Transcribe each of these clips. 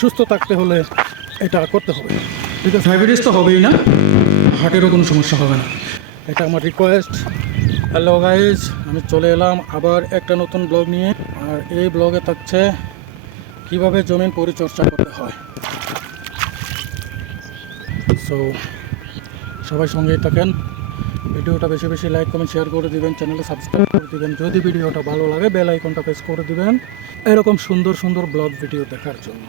সুস্থ থাকতে হলে এটা করতে হবে, ঠিক আছে? ডায়াবেটিস তো হবেই না, হার্টেরও কোনো সমস্যা হবে না। এটা আমার রিকোয়েস্ট। হ্যালো গাইজ, আমি চলে এলাম আবার একটা নতুন ব্লগ নিয়ে। আর এই ব্লগে থাকছে কিভাবে জমিন পরিচর্যা করতে হয়। সো সবাই সঙ্গেই থাকেন। ভিডিওটা বেশি বেশি লাইক কমেন্ট শেয়ার করে দিবেন, চ্যানেলে সাবস্ক্রাইব করে দিবেন। যদি ভিডিওটা ভালো লাগে বেল আইকনটা প্রেস করে দিবেন এরকম সুন্দর সুন্দর ব্লগ ভিডিও দেখার জন্য।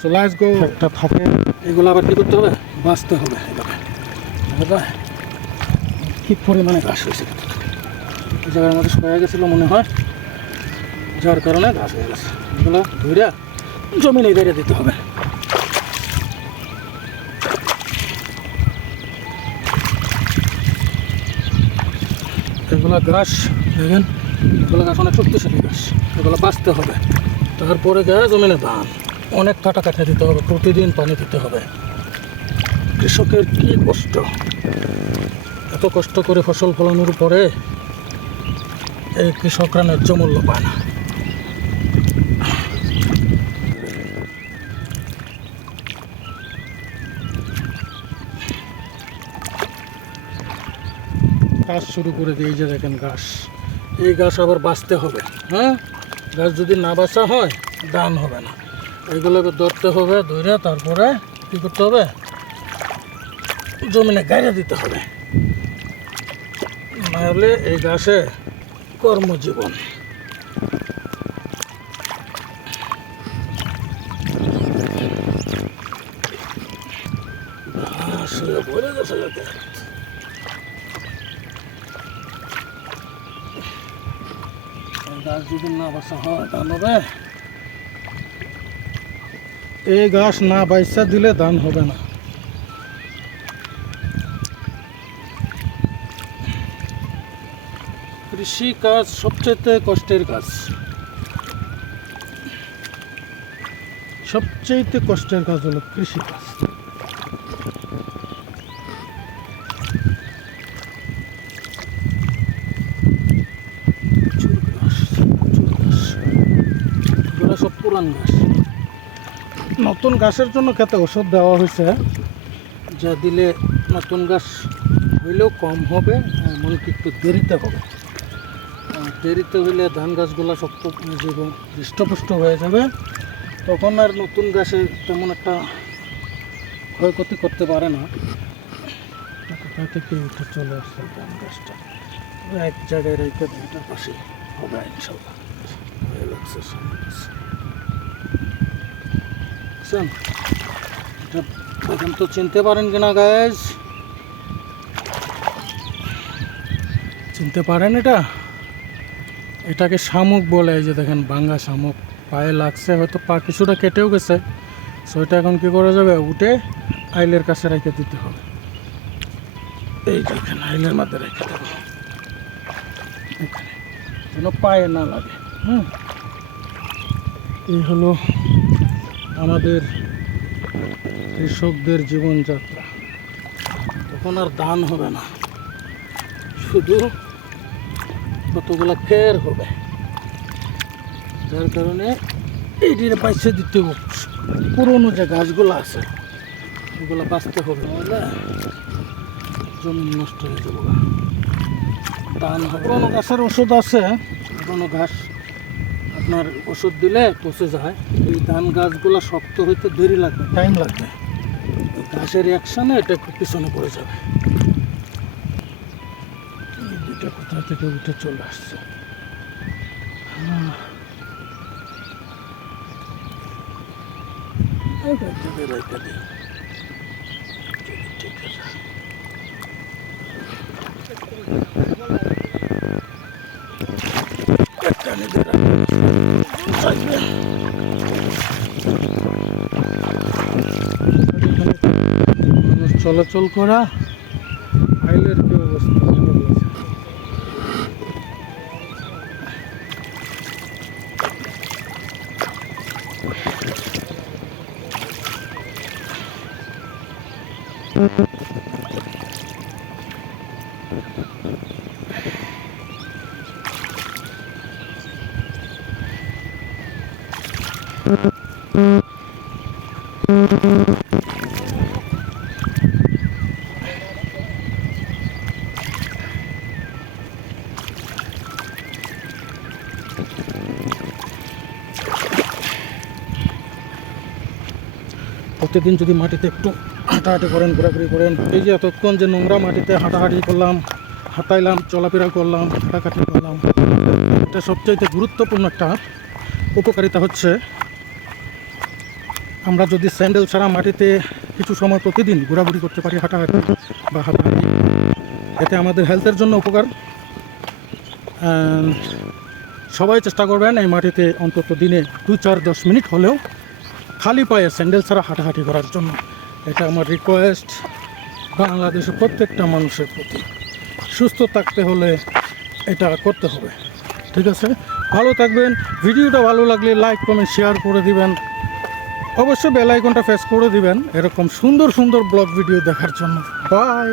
So let's go. একটা থাকে, এগুলো আবার কী করতে হবে? বাঁচতে হবে। এভাবে কী পরিমাণে ঘাস হয়েছে, এই জায়গার মধ্যে শুয়ে গেছিলো মনে হয়, যার কারণে ঘাস হয়ে গেছে। এগুলো ধরে জমিনে বেড়ে দিতে হবে। এগুলো ঘাস দেখেন, এগুলো ঘাস অনেক শক্তিশালী ঘাস, এগুলো বাঁচতে হবে। তারপরে গায়ে জমিনে ধান অনেক কাটা কাটা দিতে হবে, প্রতিদিন পানি দিতে হবে। কৃষকের কি কষ্ট, এত কষ্ট করে ফসল ফলানোর পরে এই কৃষকরা ন্যায্য মূল্য পায় না। কাজ শুরু করে দিয়ে যে দেখেন ঘাস, এই ঘাস আবার বাঁচতে হবে। হ্যাঁ, ঘাস যদি না বাঁচা হয় ধান হবে না। এইগুলোকে ধরতে হবে, ধরে তারপরে কী করতে হবে? জমিনে গাড়িয়ে দিতে হবে, নাহলে এই ঘাসে কর্মজীবন। ঘাস হয়ে ভরে গেছে লোকের। গাছ যদি না বাঁচা হয় ধান হবে? এই গাছ না বাইসা দিলে ধান হবে না। কৃষি কাজ সবচেয়ে কষ্টের কাজ, সবচেয়ে কষ্টের কাজ হলো কৃষি কাজ। এগুলো সব পুরান ঘাস। নতুন ঘাসের জন্য খেতে ওষুধ দেওয়া হয়েছে, যা দিলে নতুন ঘাস হইলেও কম হবে, এমনকি একটু দেরিতে হবে। দেরিতে হইলে ধান গাছগুলো শক্ত এবং হৃষ্টপুষ্ট হয়ে যাবে, তখন আর নতুন গাছে তেমন একটা ক্ষয়ক্ষতি করতে পারে না। কোথা থেকে উঠে চলে আসছে ধান গাছটা, এক জায়গায় রেখে এটার পাশে হবে ইনশাল্লাহ। হয়ে লাগছে এটা এখন তো চিনতে পারেন কিনা গাইজ? চিনতে পারেন এটাকে শামুক বলে। এই যে দেখেন ভাঙ্গা শামুক, পায়ে লাগছে, হয়তো পা কিছুটা কেটেও গেছে। সো এটা এখন কী করা যাবে? উঠে আইলের কাছে রেখে দিতে হবে। এই দেখেন আইলের মধ্যে রেখে দেবো এখানে, যেন পায়ে না লাগে। এই হলো আমাদের কৃষকদের জীবনযাত্রা। তখন আর ধান হবে না, শুধু কতগুলো খের হবে, যার কারণে এইটির পাইছে দিতে পুরোনো যে গাছগুলো আছে ওগুলো বাঁচতে হবে, নাহলে জমিন নষ্ট হয়ে যাবো। ধান হবে। কোনো গাছের ওষুধ আছে, কোনো ঘাস আপনার ওষুধ দিলে পচে যায়। এই ধান গাছগুলো শক্ত হইতে দেরি লাগবে, টাইম লাগবে। ঘাসের অ্যাকশনে এটা একটু পিছনে পড়ে যাবে। এই দুটা কোথা থেকে উঠে চলে আসছে। রেখে দিই, ঠিক আছে। মানুষ চলাচল করা, আইলের কি অবস্থা? প্রতিদিন যদি মাটিতে একটু হাঁটাহাঁটি করেন, ঘোরাঘুরি করেন, এই যে এতক্ষণ যে নোংরা মাটিতে হাঁটাহাঁটি করলাম, হাঁটাইলাম, চলাফেরা করলাম, হাঁটাকাটি করলাম, এটা সবচাইতে গুরুত্বপূর্ণ একটা উপকারিতা হচ্ছে আমরা যদি স্যান্ডেল ছাড়া মাটিতে কিছু সময় প্রতিদিন ঘোরাঘুরি করতে পারি, হাঁটাহাঁটি বা হাঁটাহাঁটি, এতে আমাদের হেলথের জন্য উপকার। সবাই চেষ্টা করবেন এই মাটিতে অন্তত দিনে 2-4-10 মিনিট হলেও খালি পায়ে স্যান্ডেল ছাড়া হাঁটাহাঁটি করার জন্য। এটা আমার রিকোয়েস্ট বাংলাদেশের প্রত্যেকটা মানুষের প্রতি। সুস্থ থাকতে হলে এটা করতে হবে, ঠিক আছে? ভালো থাকবেন। ভিডিওটা ভালো লাগলে লাইক, কমেন্ট, শেয়ার করে দিবেন। অবশ্যই বেল আইকনটা প্রেস করে দিবেন এরকম সুন্দর সুন্দর ব্লগ ভিডিও দেখার জন্য। বাই।